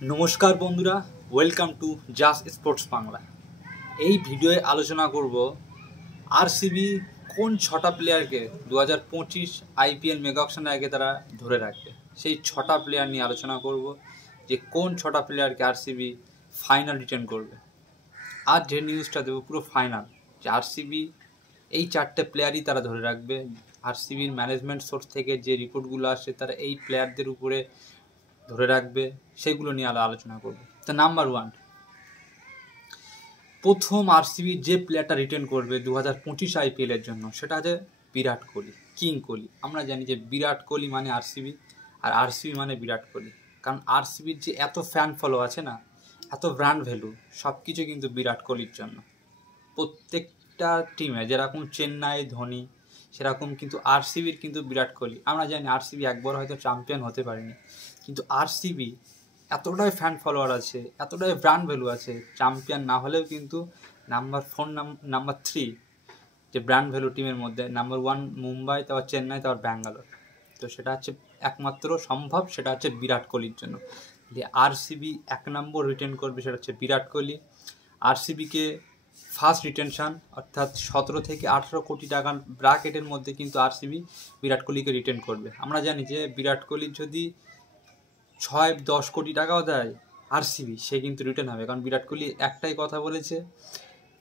নমস্কার বন্ধুরা, welcome to just sports Bangla. এই ভিডিওয়ে আলোচনা করব আরসিবি কোন 6টা প্লেয়ারকে 2025 আইপিএল মেগা অকশনের আগে তারা ধরে রাখবে। সেই 6টা প্লেয়ার নিয়ে আলোচনা করব যে কোন 6টা প্লেয়ারকে আরসিবি ফাইনাল রিটার্ন করবে। আর যে নিউজটা দেবো পুরো ফাইনাল, যে আরসিবি এই 4টে প্লেয়ারই তারা ধরে রাখবে। আরসিবির ম্যানেজমেন্ট সোর্স থেকে যে রিপোর্টগুলো আসছে তারা এই প্লেয়ারদের উপরে ধরে রাখবে, সেগুলো নিয়ে আলোচনা করবো। তো নাম্বার 1, প্রথম আরসিবি যে প্লেয়ারটা রিটার্ন করবে 2025 আইপিএলের জন্য সেটা হচ্ছে বিরাট কোহলি, কিং কোহলি। আমরা জানি যে বিরাট কোহলি মানে আরসিবি, আর আরসিবি মানে বিরাট কোহলি। কারণ আরসিবির যে এত ফ্যান ফলো আছে না, এত ব্র্যান্ড ভ্যালু, সব কিছু কিন্তু বিরাট কোহলির জন্য। প্রত্যেকটা টিমে যেরকম চেন্নাই ধোনি, সেরকম কিন্তু আরসিবির কিন্তু বিরাট কোহলি। আমরা জানি আরসিবি একবার হয়তো চ্যাম্পিয়ন হতে পারেনি, কিন্তু আরসিবি এতটাই ফ্যান ফলোয়ার আছে, এতটাই ব্র্যান্ড ভ্যালু আছে, চ্যাম্পিয়ন না হলেও কিন্তু নাম্বার 4 নাম্বার 3 যে ব্র্যান্ড ভ্যালু টিমের মধ্যে নাম্বার 1 মুম্বাই, তারপর চেন্নাই, তারপর ব্যাঙ্গালোর। তো সেটা হচ্ছে একমাত্র সম্ভব, সেটা হচ্ছে বিরাট কোহলির জন্য। যে আরসিবি 1 নম্বর রিটার্ন করবে সেটা হচ্ছে বিরাট কোহলি। আরসিবিকে ফার্স্ট রিটেনশন অর্থাৎ 17 থেকে 18 কোটি টাকার ব্র্যাকেটের মধ্যে কিন্তু আরসিবি বিরাট কোহলিকে রিটার্ন করবে। আমরা জানি যে বিরাট কোহলির যদি 6-10 কোটি টাকাও দেয় আরসিবি, সে কিন্তু রিটার্ন হবে। কারণ বিরাট কোহলি একটাই কথা বলেছে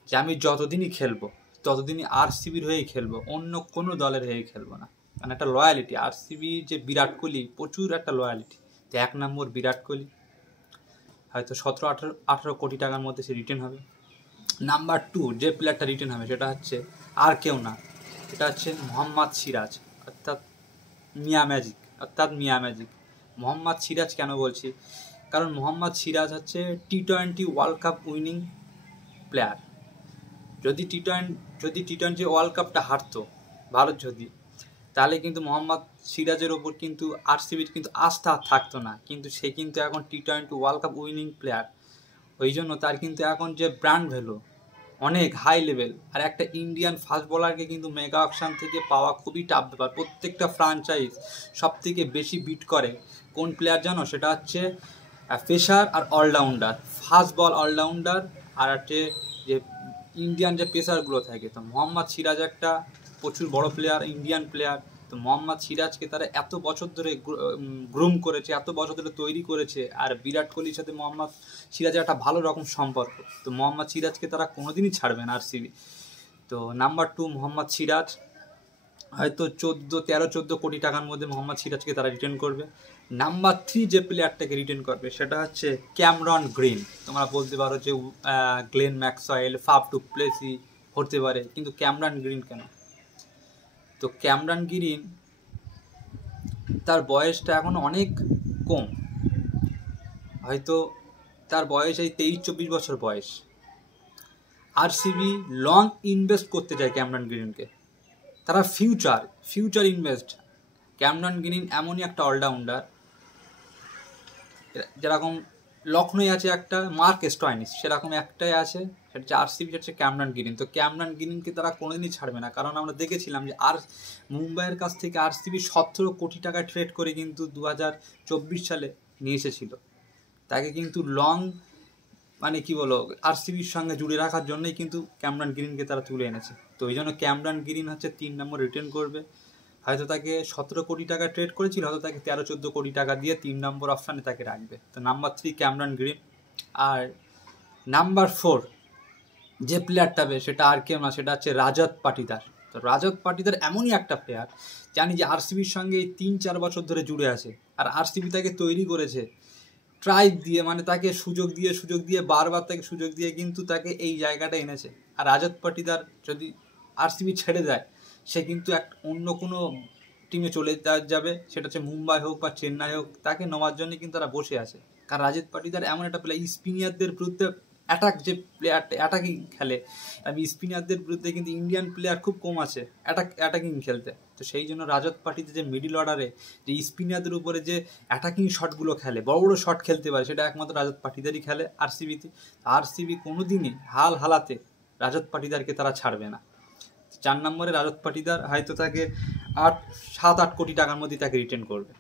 যে আমি যতদিনই খেলবো ততদিনই আরসিবির হয়েই খেলবো, অন্য কোনো দলের হয়েই খেলবো না। মানে একটা লয়ালিটি, আরসিবি যে বিরাট কোহলি প্রচুর একটা লয়ালিটি। তো 1 নম্বর বিরাট কোহলি, হয়তো 17-18 কোটি টাকার মধ্যে সে রিটার্ন হবে। নাম্বার 2 যে প্লেয়ারটা রিটার্ন হবে সেটা হচ্ছে আর কেউ না, সেটা হচ্ছে মোহাম্মদ সিরাজ অর্থাৎ মিয়া ম্যাজিক। মোহাম্মদ সিরাজ কেন বলছি? কারণ মোহাম্মদ সিরাজ হচ্ছে টি-20 ওয়ার্ল্ড কাপ উইনিং প্লেয়ার। যদি টি-20 ওয়ার্ল্ড কাপটা হারতো ভারত তাহলে কিন্তু মোহাম্মদ সিরাজের ওপর কিন্তু আরসিবির কিন্তু আস্থা থাকতো না। কিন্তু সে কিন্তু এখন টি-20 ওয়ার্ল্ড কাপ উইনিং প্লেয়ার, ওই জন্য তার কিন্তু এখন যে ব্র্যান্ড ভ্যালু অনেক হাই লেভেল। আর একটা ইন্ডিয়ান ফাস্ট বোলারকে কিন্তু মেগা অকশন থেকে পাওয়া খুবই টাফ ব্যাপার। প্রত্যেকটা ফ্র্যাঞ্চাইজ সব থেকে বেশি বিট করে কোন প্লেয়ার জানো? সেটা হচ্ছে পেসার আর অলরাউন্ডার, ফাস্ট বল অলরাউন্ডার, আর হচ্ছে যে ইন্ডিয়ান যে পেসারগুলো থাকে। তো মোহাম্মদ সিরাজ একটা প্রচুর বড় প্লেয়ার, ইন্ডিয়ান প্লেয়ার। তো মোহাম্মদ সিরাজকে তারা এত বছর ধরে গ্রুম করেছে, এত বছর ধরে তৈরি করেছে। আর বিরাট কোহলির সাথে মোহাম্মদ সিরাজের একটা ভালো রকম সম্পর্ক। তো মোহাম্মদ সিরাজকে তারা কোনোদিনই ছাড়বে না আরসিবি। তো নাম্বার 2 মোহাম্মদ সিরাজ, হয়তো 13-14 কোটি টাকার মধ্যে মোহাম্মদ সিরাজকে তারা রিটার্ন করবে। নাম্বার 3 যে প্লেয়ারটাকে রিটার্ন করবে সেটা হচ্ছে ক্যামরন গ্রিন। তোমরা বলতে পারো যে Glenn Maxwell, Faf du Plessis হতে পারে, কিন্তু ক্যামরন গ্রিন কেন? তো ক্যামরন গ্রিন তার বয়সটা এখন অনেক কম, হয়তো তার বয়স এই 23-24 বছর বয়স। আরসিবি লং ইনভেস্ট করতে চায় ক্যামরন গ্রিনকে, তারা ফিউচার ইনভেস্ট। ক্যামরন গ্রিন এমনই একটা অলরাউন্ডার, যেরকম লখনৌ আছে একটা মার্ক স্টয়নিস, সেরকম একটাই আছে, সেটা হচ্ছে আরসিবি, সেটা হচ্ছে ক্যামরন গ্রিন। তো ক্যামরন গ্রিনকে তারা কোনোদিনই ছাড়বে না। কারণ আমরা দেখেছিলাম যে মুম্বাইয়ের কাছ থেকে আরসিবি 17 কোটি টাকা ট্রেড করে কিন্তু 2024 সালে নিয়ে এসেছিল। তাকে কিন্তু লং মানে কি বলো আরসিবির সঙ্গে জুড়ে রাখার জন্যই কিন্তু ক্যামরন গ্রিনকে তারা তুলে এনেছে। তো ওই জন্য ক্যামরন গ্রিন হচ্ছে 3 নম্বর রিটার্ন করবে। হয়তো তাকে 17 কোটি টাকা ট্রেড করেছিল, হয়তো তাকে 13-14 কোটি টাকা দিয়ে 3 নম্বর অপশানে তাকে রাখবে। তো নাম্বার 3 ক্যামরন গ্রিন। আর নাম্বার 4 যে প্লেয়ারটা হবে সেটা আর কেউ না, সেটা হচ্ছে রাজত পাটিদার। তো রাজত পাটিদার এমনই একটা প্লেয়ার, জানি যে আরসিবির সঙ্গে 3-4 বছর ধরে জুড়ে আছে। আর আরসিবি তাকে তৈরি করেছে ট্রাই দিয়ে, মানে তাকে সুযোগ দিয়ে বারবার তাকে সুযোগ দিয়ে কিন্তু তাকে এই জায়গাটা এনেছে। আর রাজত পাটিদার যদি আরসিবি ছেড়ে দেয়, সে কিন্তু অন্য কোনো টিমে চলে যাবে, সেটা হচ্ছে মুম্বাই হোক বা চেন্নাই হোক, তাকে নেওয়ার জন্য কিন্তু তারা বসে আছে। কারণ রাজত পাটিদার এমন একটা প্লেয়ার, স্পিনারদের বিরুদ্ধে অ্যাটাকিং খেলে। আমি স্পিনারদের বিরুদ্ধে কিন্তু ইন্ডিয়ান প্লেয়ার খুব কম আছে অ্যাটাকিং খেলতে। তো সেই জন্য রাজত পাটিদার যে মিডিল অর্ডারে যে স্পিনারদের উপরে যে অ্যাটাকিং শটগুলো খেলে, বড় বড় শট খেলতে পারে, সেটা একমাত্র রাজত পাটিদারই খেলে আরসিবিতে। আরসিবি কোনোদিনই হালাতে রাজত পাটিদারকে তারা ছাড়বে না। 4 নম্বরে রাজত পাটিদার, হয়তো তাকে 7-8 কোটি টাকার মধ্যে তাকে রিটার্ন করবে।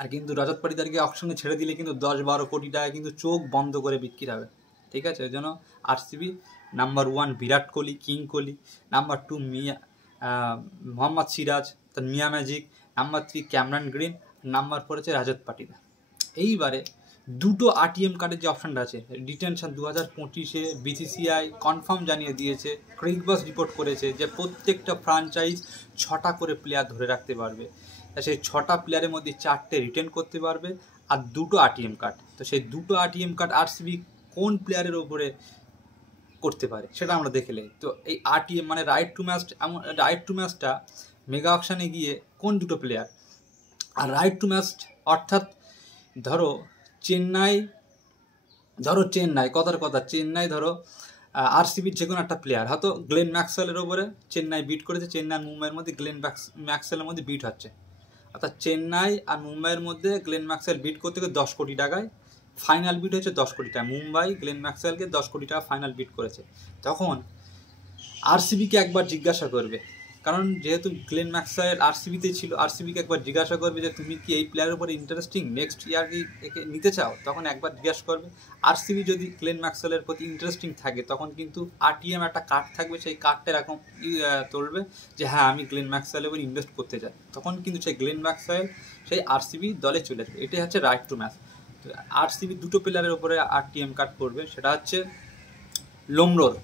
আর কিন্তু রজত পাটিদারকে অকশনে ছেড়ে দিলে কিন্তু 10-12 কোটি টাকা কিন্তু চোখ বন্ধ করে বিক্রি হবে, ঠিক আছে? ওই জন্য RCB number 1 Virat Kohli, king Kohli, number 2 Mohammad Siraj, তার Miyan magic, number 3 Cameron Green, number 4 হচ্ছে রজত পাটিদার। এইবারে দুটো আরটিএম কার্ডের যে অপশানটা আছে, ডিটেনশন 2025-এ বিসিসিআই কনফার্ম জানিয়ে দিয়েছে, ক্রিকবাস রিপোর্ট করেছে যে প্রত্যেকটা ফ্রাঞ্চাইজ 6টা করে প্লেয়ার ধরে রাখতে পারবে। সেই 6টা প্লেয়ারের মধ্যে 4টে রিটেন করতে পারবে আর 2টো আরটিএম কার্ড। তো সেই 2টো আরটিএম কার্ড আরসিবি কোন প্লেয়ারের ওপরে করতে পারে সেটা আমরা দেখে নেই। তো এই আরটিএম মানে রাইট টু ম্যাচটা মেগা অকশানে গিয়ে কোন দুটো প্লেয়ার, আর রাইট টু ম্যাচ অর্থাৎ ধরো চেন্নাই ধরো আরসিবির যে কোনো একটা প্লেয়ার, হয়তো গ্লেন ম্যাক্সওয়েলের ওপরে চেন্নাই বিট করেছে, চেন্নাই আর মুম্বাইয়ের মধ্যে গ্লেন ম্যাক্সওয়েলের মধ্যে বিট হচ্ছে, অর্থাৎ চেন্নাই আর মুম্বাইয়ের মধ্যে গ্লেন ম্যাক্সওয়েল বিট করতে গিয়ে 10 কোটি টাকায় ফাইনাল বিট হয়েছে 10 কোটি টাকা। মুম্বাই গ্লেন ম্যাক্সওয়েলকে 10 কোটি টাকা ফাইনাল বিট করেছে। তখন আরসিবিকে একবার জিজ্ঞাসা করবে, কারণ যেহেতু গ্লেন ম্যাক্সওয়েল আরসিবিতেই ছিল, আরসিবিকে একবার জিজ্ঞাসা করবে যে তুমি কি এই প্লেয়ারের উপরে ইন্টারেস্টিং, নেক্সট ইয়ার কি একে নিতে চাও, তখন একবার জিজ্ঞাসা করবে। আরসিবি যদি গ্লেন ম্যাক্সওয়েলের প্রতি ইন্টারেস্টিং থাকে তখন কিন্তু আরটিএম একটা কার্ড থাকবে, সেই কার্ডটা এরকম তুলবে যে হ্যাঁ আমি গ্লেন ম্যাক্সওয়েলের উপর ইনভেস্ট করতে চাই, তখন কিন্তু সেই গ্লেন ম্যাক্সওয়েল সেই আরসিবি দলে চলে যাবে। এটাই হচ্ছে রাইট টু ম্যাচ। তো আরসিবি দুটো প্লেয়ারের উপরে আরটিএম কার্ড করবে, সেটা হচ্ছে লোমরোর,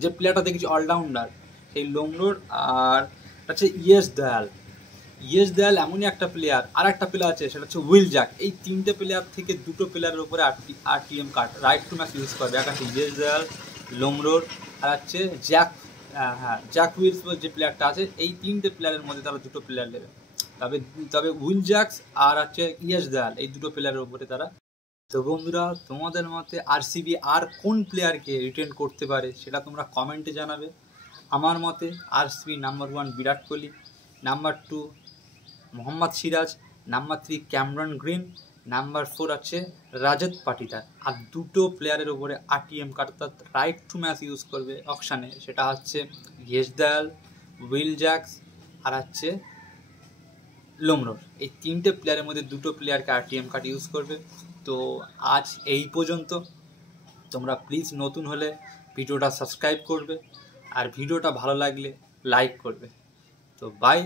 যে প্লেয়ারটা দেখেছি অলরাউন্ডার, সেই লোমরোর, আর হচ্ছে ইয়েস দয়াল এমনই একটা প্লেয়ার। আর একটা প্লেয়ার আছে সেটা হচ্ছে উইল জ্যাক। এই 3টে প্লেয়ার থেকে 2টো প্লেয়ারের উপরে RTM card right to match use করবে। একটা হচ্ছে ইয়েস দয়াল, লোমরোর, আর হচ্ছে জ্যাক উইলস যে প্লেয়ারটা আছে, এই 3টে প্লেয়ারের মধ্যে তারা 2টো প্লেয়ার নেবে। তবে উইল জ্যাক্স আর হচ্ছে ইয়েস দয়াল, এই 2টো প্লেয়ারের উপরে তারা। তো বন্ধুরা, তোমাদের মতে আরসিবি আর কোন প্লেয়ারকে রিটেন করতে পারে সেটা তোমরা কমেন্টে জানাবে। আমার মতে RCB number 1 Virat Kohli, number 2 Mohammad Siraj, number 3 Cameron Green, number 4 আছে রজত পাটিদার। আর 2টো প্লেয়ারের ওপরে আরটিএম কার্ড অর্থাৎ রাইট টু ম্যাচ ইউজ করবে অকশানে, সেটা হচ্ছে ইয়েস দয়াল, উইল জ্যাক্স আর হচ্ছে লোমরোর। এই 3টে প্লেয়ারের মধ্যে 2টো প্লেয়ারকে আরটিএম কার্ড ইউজ করবে। তো আজ এই পর্যন্ত। তোমরা প্লিজ নতুন হলে ভিডিওটা সাবস্ক্রাইব করবে আর ভিডিওটা ভালো লাগলে লাইক করবে। তো বাই।